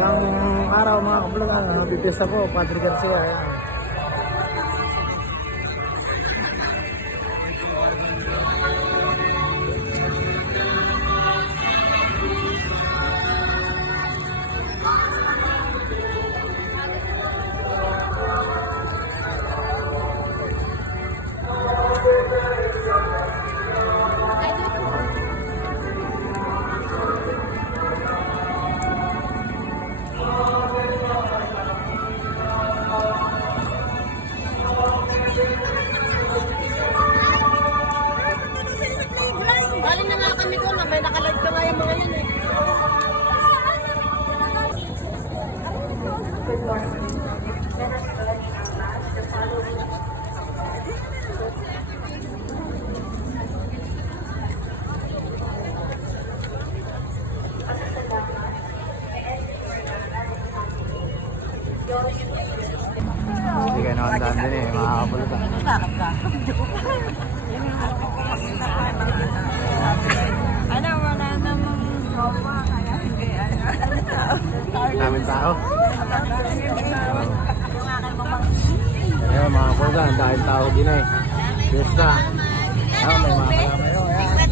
Magandang araw mga kablogan. Bibisa po, Padre Garcia. Ayan. Galing na nga kami doon, may nakalive ka nga yung mga yun eh. Hindi ka naman daan din eh, mga kablogan. Ano, wala namang gawa, kaya hindi, Daming tao. Ayan mga kablogan, dahil tao din eh. Diyos na. Ayan, may mga kalamayo. Ayan.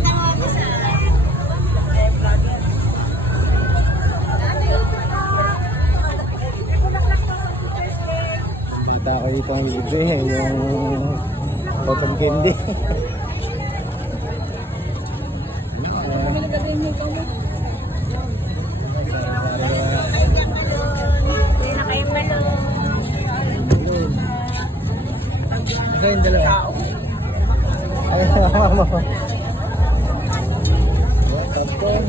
Kita ko dito ang libre eh, yung cotton candy. Ito yung dalawa. Ayun, mama mo. Cotton.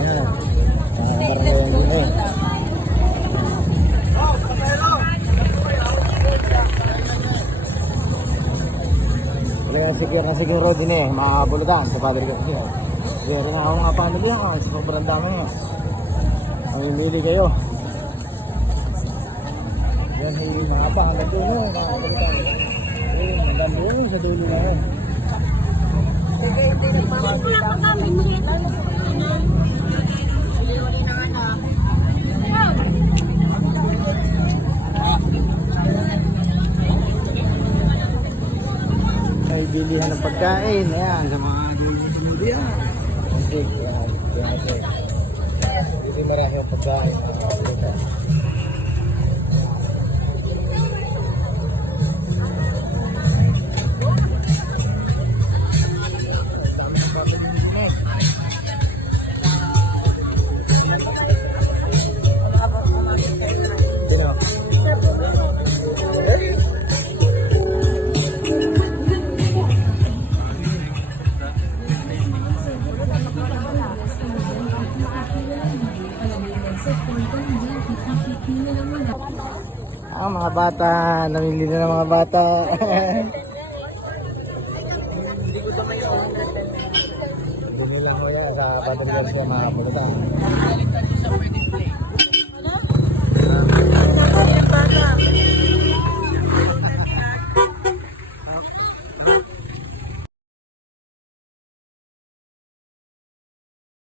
Ayan. Parang din eh. Siguro din eh, mga bulutan sa Padre Garcia. Pero na ako nga paano diyan kasi sobrang dami nga. Mamimili kayo. Yan yung mga pa, hanggang dulo, mga bulutan. Ayun, hanggang dulo sa dulo na yan. May bilihan ng pagkain, ayan, sa mga dulo sa media. Okay, yan. Hindi marami ang pagkain. Mga bata, namili na ng mga bata. Hindi lang mo sa Padre Garcia mga bata.